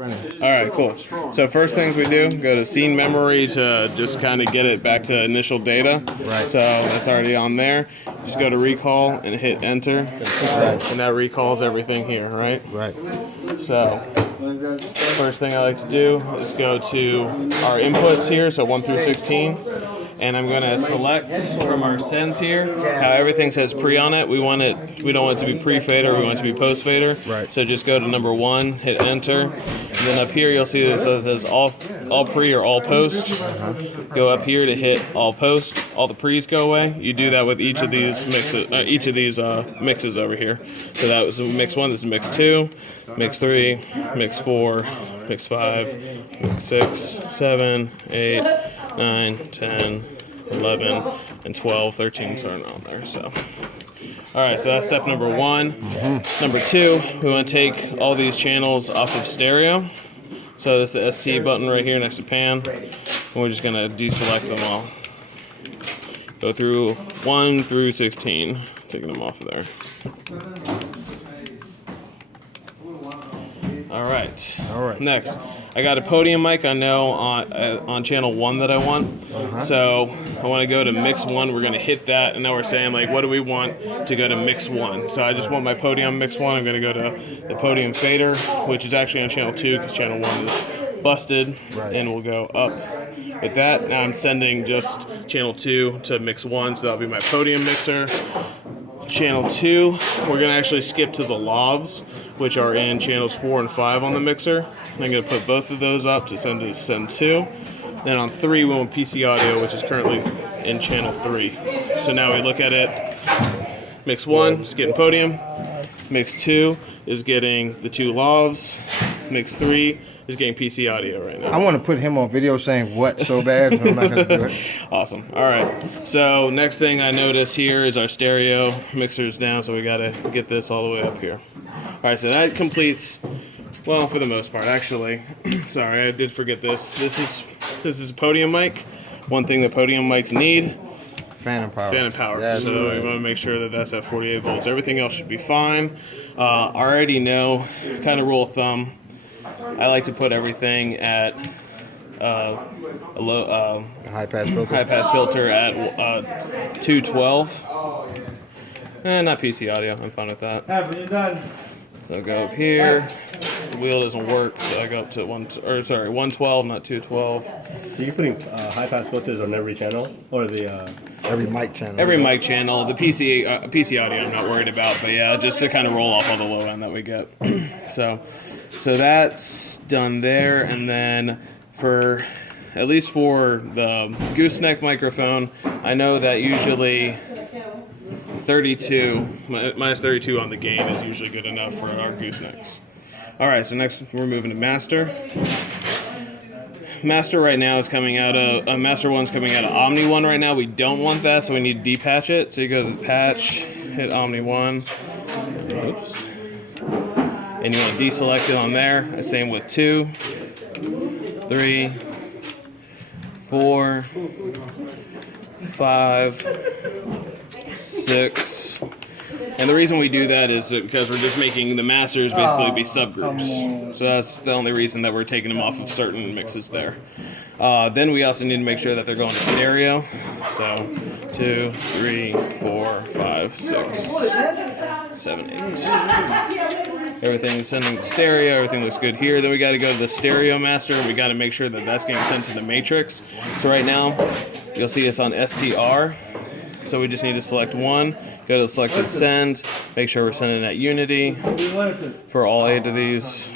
All right, cool. So first things we do, go to scene memory to just kind of get it back to initial data. Right. So that's already on there. Just go to recall and hit enter. Right. And that recalls everything here, right? Right. So first thing I like to do is go to our inputs here, so 1 through 16. And I'm going to select from our sends here how everything says pre on it. We don't want it to be pre-fader, we want it to be post-fader. Right. So just go to number 1, hit enter. And then up here you'll see that it says all pre or all post. Go up here to hit all post. All the pre's go away. You do that with each of these mixes, mixes over here. So that was mix 1. This is mix 2, mix 3, mix 4, mix 5, mix 6, 7, 8, 9, 10, 11, and 12, 13 starting on there. So, all right, so that's step number 1. Number 2, we want to take all these channels off of stereo. So this is the ST button right here next to pan, and we're just gonna deselect them all. Go through 1 through 16, taking them off of there. All right. Next, I got a podium mic. I know on channel 1 that I want. So I want to go to mix 1. We're gonna hit that, and now we're saying like, what do we want to go to mix 1? So I just want my podium mix 1. I'm gonna go to the podium fader, which is actually on channel 2 because channel 1 is busted, and we'll go up with that. Now I'm sending just channel 2 to mix 1, so that'll be my podium mixer. Channel 2, we're going to actually skip to the lavs, which are in channels 4 and 5 on the mixer. I'm going to put both of those up to send to send 2. Then on 3, we want PC audio, which is currently in channel 3. So now we look at it. Mix 1 is getting podium. Mix 2 is getting the 2 lavs. Mix 3 is getting PC audio right now. I want to put him on video saying what so bad, but I'm not going to do it. Awesome. All right. So next thing I notice here is our stereo mixer's down, so we got to get this all the way up here. All right, so that completes, well, for the most part, actually. Sorry, I did forget this. This is a podium mic. One thing that podium mics need. Fan and power. Fan and power. That's so right. we want to make sure that that's at 48 volts. Everything else should be fine. I already know, kind of rule of thumb, I like to put everything at a High pass filter. high pass filter at 212. Not PC audio. I'm fine with that. So I go up here. The wheel doesn't work, so I go up to 112, not 212. So you're putting high pass filters on every channel, or the Every mic channel. Every mic channel. The PC audio I'm not worried about, but yeah, just to kind of roll off all the low end that we get. So that's done there, and then for at least for the gooseneck microphone, I know that usually 32 minus 32 on the gain is usually good enough for our goosenecks. All right, so next we're moving to master. Master right now is coming out of Master 1's coming out of Omni 1 right now. We don't want that, so we need to depatch it. So you go to the patch, hit Omni 1. Oops. And you want to deselect it on there. Same with 2, 3, 4, 5, 6. And the reason we do that is because we're just making the masters basically be subgroups. So that's the only reason that we're taking them off of certain mixes there. Then we also need to make sure that they're going to stereo. So 2, 3, 4, 5, 6, 7, 8. Everything's sending to stereo. Everything looks good here. Then we got to go to the stereo master. We got to make sure that that's getting sent to the matrix. So right now, you'll see us on STR. So we just need to select 1, go to selected send, make sure we're sending at Unity for all 8 of these.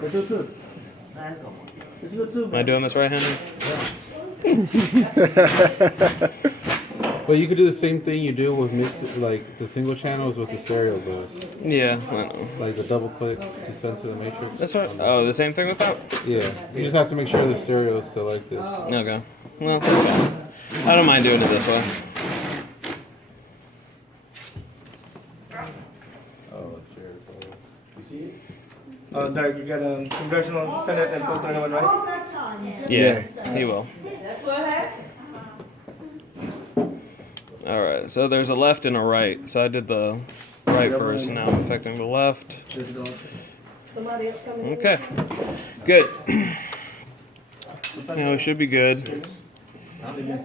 Am I doing this right, Henry? Well, you could do the same thing you do with like the single channels with the stereo bus. Yeah, I know. Like the double click to send to the matrix. That's right. Oh, the same thing with that? Yeah. You just have to make sure the stereo is selected. Okay. Well, that's fine. I don't mind doing it this way. Oh, Doug, you got a congressional, Senate, and both one, right? All that time. Yeah, he will. That's what happened. All right, so there's a left and a right. So I did the right first, and now I'm affecting the left. Somebody else coming in? Okay, good. Now we should be good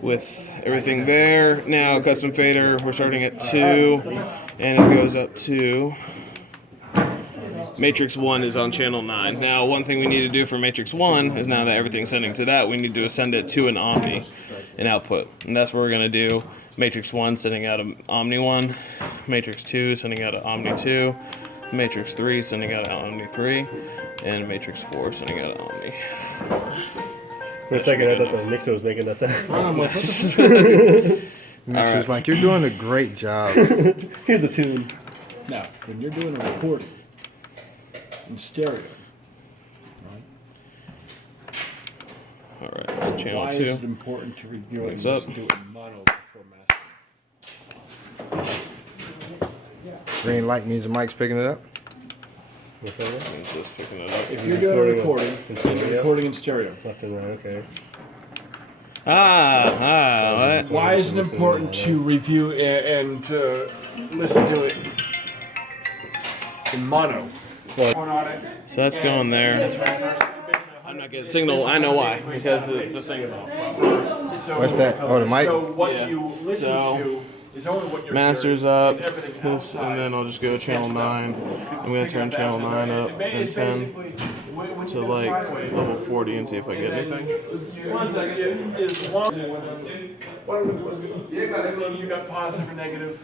with everything there. Now custom fader, we're starting at 2, and it goes up to Matrix 1 is on channel 9. Now, one thing we need to do for Matrix 1 is now that everything's sending to that, we need to send it to an Omni, an output. And that's what we're going to do. Matrix 1 sending out an Omni 1, Matrix 2 sending out an Omni 2, Matrix 3 sending out an Omni 3, and Matrix 4 sending out an Omni 4. For a second, I thought the mixer was making that sound. Mix was like, you're doing a great job. Here's a tune. Now, when you're doing a recording in stereo, All right, so channel why 2. is it important to review it and Mix up. listen to it in mono before mastering? Green light means the mic's picking it up. I'm just picking it up. If you're doing a recording and you're recording in stereo, Left and right, okay. What? why is it important to review and listen to it in mono? So that's going there. I'm not getting signal. I know why. Because the thing is off. What's that? Oh, the mic? So what Yeah. you listen So, to is only what you're Master's hearing, up, and everything this, and then I'll just go outside channel is 9. I'm gonna turn channel 9 up and 10 to like level 40 and see if I get anything. One second. Is one. You got positive or negative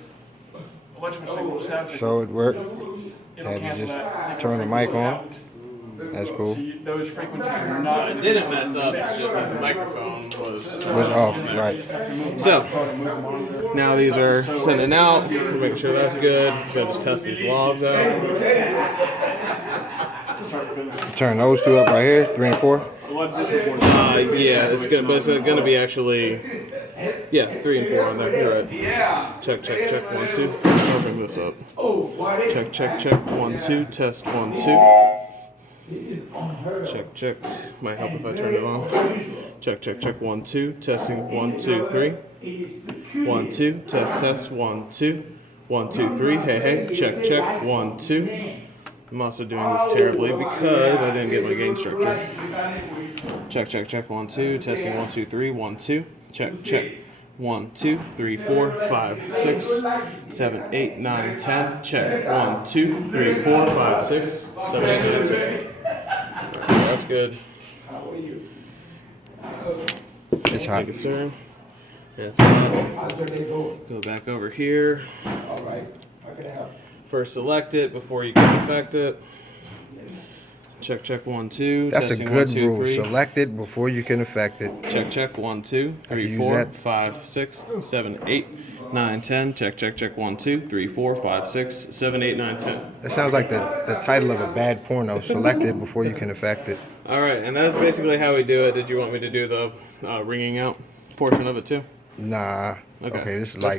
electrical signal sound. So it worked. It'll Had to cancel just that. turn the mic on. That's cool. So those frequencies are not. It didn't mess up, it's just that the microphone was. Was off, right. So, now these are sending out, making sure that's good. Gotta just test these logs out. Turn those two up right here, 3 and 4. Yeah, it's gonna be actually, yeah, 3 and 4 on there. You're right. Check, 1, 2. I'll bring this up. Check, 1, 2. Test 1, 2. Check. Might help if I turn it on. Check, 1, 2. Testing 1, 2, 3. 1, 2. Test 1, 2. 1, 2, 3. Hey. Check, 1, 2. I'm also doing this terribly because I didn't get my gain structure. Check, 1, 2. Testing 1, 2, 3. 1, 2. Check. 1, 2, 3, 4, 5, 6, 7, 8, 9, 10. Check. 1, 2, 3, 4, 5, 6, 7, 8, 9, 10. That's good. It's hot. Take a stir. That's hot. Go back over here. First select it before you can affect it. Check, 1, 2. That's a Testing, good 1, 2, rule. 3. Select it before you can affect it. Check, 1, 2, I 3, can use 4, that. 5, 6, 7, 8, 9, 10. Check, 1, 2, 3, 4, 5, 6, 7, 8, 9, 10. That sounds like the title of a bad porno. Select it before you can affect it. All right, and that's basically how we do it. Did you want me to do the ringing out portion of it too? Nah. Okay. Okay, this is like